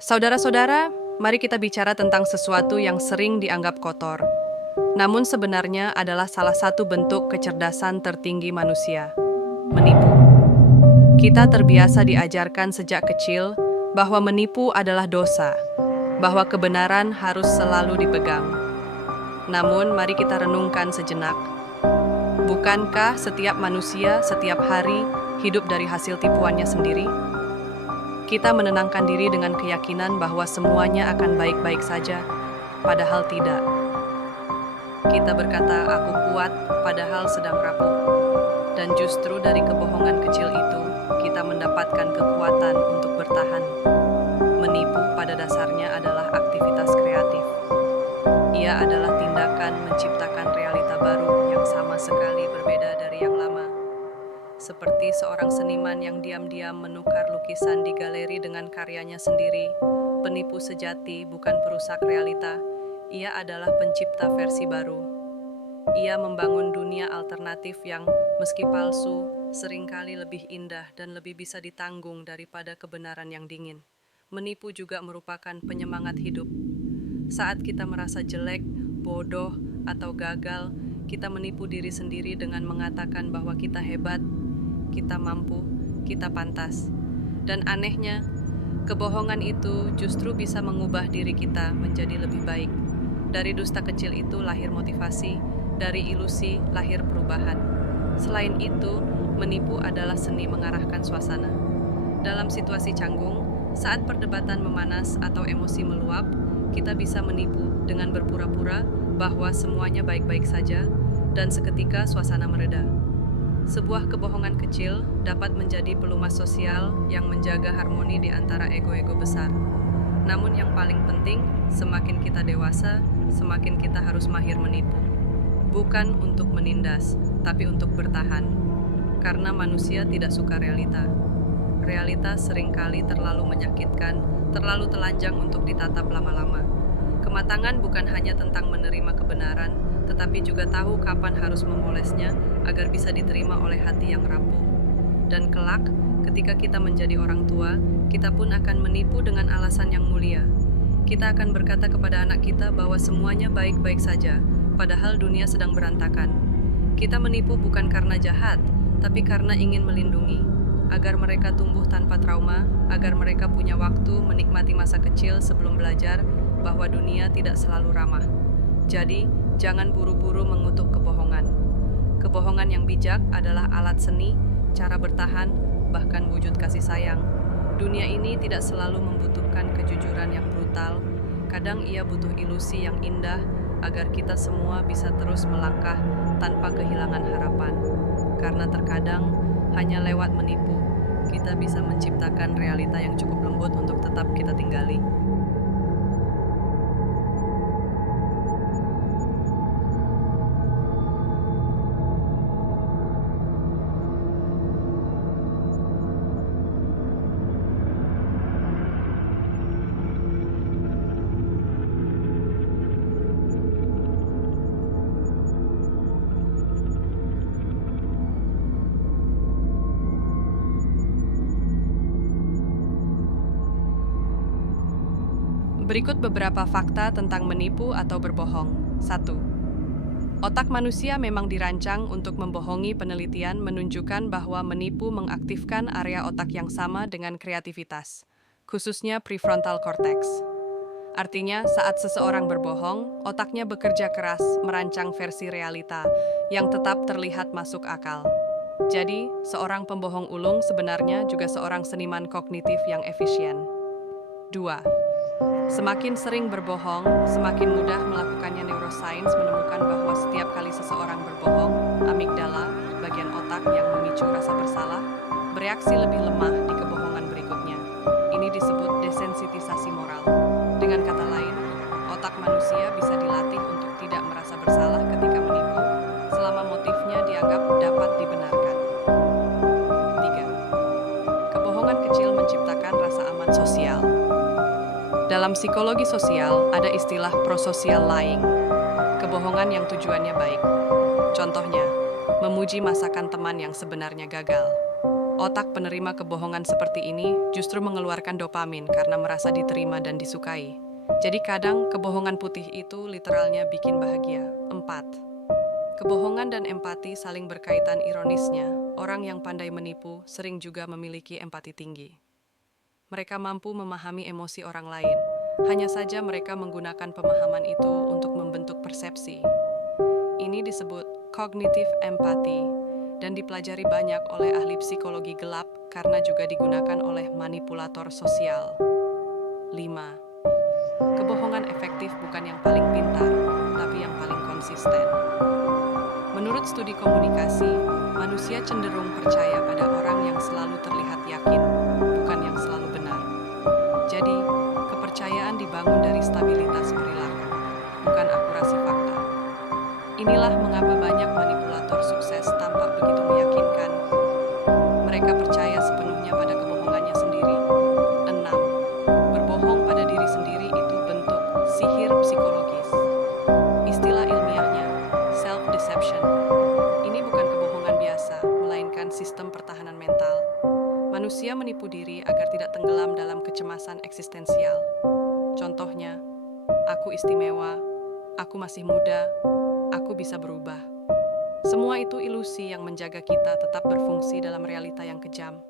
Saudara-saudara, mari kita bicara tentang sesuatu yang sering dianggap kotor. Namun sebenarnya adalah salah satu bentuk kecerdasan tertinggi manusia, menipu. Kita terbiasa diajarkan sejak kecil bahwa menipu adalah dosa, bahwa kebenaran harus selalu dipegang. Namun mari kita renungkan sejenak. Bukankah setiap manusia setiap hari hidup dari hasil tipuannya sendiri? Kita menenangkan diri dengan keyakinan bahwa semuanya akan baik-baik saja, padahal tidak. Kita berkata, "Aku kuat," padahal sedang rapuh. Dan justru dari kebohongan kecil itu, kita mendapatkan kekuatan untuk bertahan. Menipu pada dasarnya adalah aktivitas kreatif. Ia adalah tindakan menciptakan realita baru yang sama sekali berbeda dari yang lama. Seperti seorang seniman yang diam-diam menukar lukisan di galeri dengan karyanya sendiri, penipu sejati bukan perusak realita, ia adalah pencipta versi baru. Ia membangun dunia alternatif yang, meski palsu, seringkali lebih indah dan lebih bisa ditanggung daripada kebenaran yang dingin. Menipu juga merupakan penyemangat hidup. Saat kita merasa jelek, bodoh, atau gagal, kita menipu diri sendiri dengan mengatakan bahwa kita hebat, kita mampu, kita pantas. Dan anehnya, kebohongan itu justru bisa mengubah diri kita menjadi lebih baik. Dari dusta kecil itu lahir motivasi, dari ilusi lahir perubahan. Selain itu, menipu adalah seni mengarahkan suasana. Dalam situasi canggung, saat perdebatan memanas atau emosi meluap, kita bisa menipu dengan berpura-pura bahwa semuanya baik-baik saja, dan seketika suasana mereda. Sebuah kebohongan kecil dapat menjadi pelumas sosial yang menjaga harmoni di antara ego-ego besar. Namun yang paling penting, semakin kita dewasa, semakin kita harus mahir menipu. Bukan untuk menindas, tapi untuk bertahan. Karena manusia tidak suka realita. Realita seringkali terlalu menyakitkan, terlalu telanjang untuk ditatap lama-lama. Kematangan bukan hanya tentang menerima kebenaran, tetapi juga tahu kapan harus memolesnya agar bisa diterima oleh hati yang rapuh. Dan kelak, ketika kita menjadi orang tua, kita pun akan menipu dengan alasan yang mulia. Kita akan berkata kepada anak kita bahwa semuanya baik-baik saja, padahal dunia sedang berantakan. Kita menipu bukan karena jahat, tapi karena ingin melindungi, agar mereka tumbuh tanpa trauma, agar mereka punya waktu menikmati masa kecil sebelum belajar bahwa dunia tidak selalu ramah. Jadi, jangan buru-buru mengutuk kebohongan. Kebohongan yang bijak adalah alat seni, cara bertahan, bahkan wujud kasih sayang. Dunia ini tidak selalu membutuhkan kejujuran yang brutal. Kadang ia butuh ilusi yang indah agar kita semua bisa terus melangkah tanpa kehilangan harapan. Karena terkadang hanya lewat menipu, kita bisa menciptakan realita yang cukup lembut untuk tetap kita tinggali. Berikut beberapa fakta tentang menipu atau berbohong. 1. Otak manusia memang dirancang untuk membohongi. Penelitian menunjukkan bahwa menipu mengaktifkan area otak yang sama dengan kreativitas, khususnya prefrontal cortex. Artinya, saat seseorang berbohong, otaknya bekerja keras merancang versi realita yang tetap terlihat masuk akal. Jadi, seorang pembohong ulung sebenarnya juga seorang seniman kognitif yang efisien. 2. Semakin sering berbohong, semakin mudah melakukannya. Neuroscience menemukan bahwa setiap kali seseorang berbohong, amigdala, bagian otak yang memicu rasa bersalah, bereaksi lebih lemah di kebohongan berikutnya. Ini disebut desensitisasi moral. Dengan kata lain, otak manusia bisa dilatih untuk tidak merasa bersalah ketika menipu, selama motifnya dianggap dapat dibenarkan. 3. Kebohongan kecil menciptakan rasa aman sosial. Dalam psikologi sosial, ada istilah prosocial lying, kebohongan yang tujuannya baik. Contohnya, memuji masakan teman yang sebenarnya gagal. Otak penerima kebohongan seperti ini justru mengeluarkan dopamin karena merasa diterima dan disukai. Jadi kadang kebohongan putih itu literalnya bikin bahagia. 4. Kebohongan dan empati saling berkaitan. Ironisnya, orang yang pandai menipu sering juga memiliki empati tinggi. Mereka mampu memahami emosi orang lain, hanya saja mereka menggunakan pemahaman itu untuk membentuk persepsi. Ini disebut cognitive empathy dan dipelajari banyak oleh ahli psikologi gelap karena juga digunakan oleh manipulator sosial. 5. Kebohongan efektif bukan yang paling pintar, tapi yang paling konsisten. Menurut studi komunikasi, manusia cenderung percaya pada orang yang selalu terlihat yakin, bukan yang selalu benar. Jadi, kepercayaan dibangun dari stabilitas perilaku, bukan akurasi fakta. Inilah mengapa banyak manipulator sukses tampak begitu meyakinkan. Mereka percaya sepenuhnya pada kebohongannya sendiri. 6. Berbohong pada diri sendiri itu bentuk sihir psikologis. Istilah ilmiahnya, self-deception. Ini bukan kebohongan biasa, melainkan sistem pertahanan mental. Manusia menipu diri agar tidak tenggelam dalam kecemasan eksistensial. Contohnya, aku istimewa, aku masih muda, aku bisa berubah. Semua itu ilusi yang menjaga kita tetap berfungsi dalam realita yang kejam.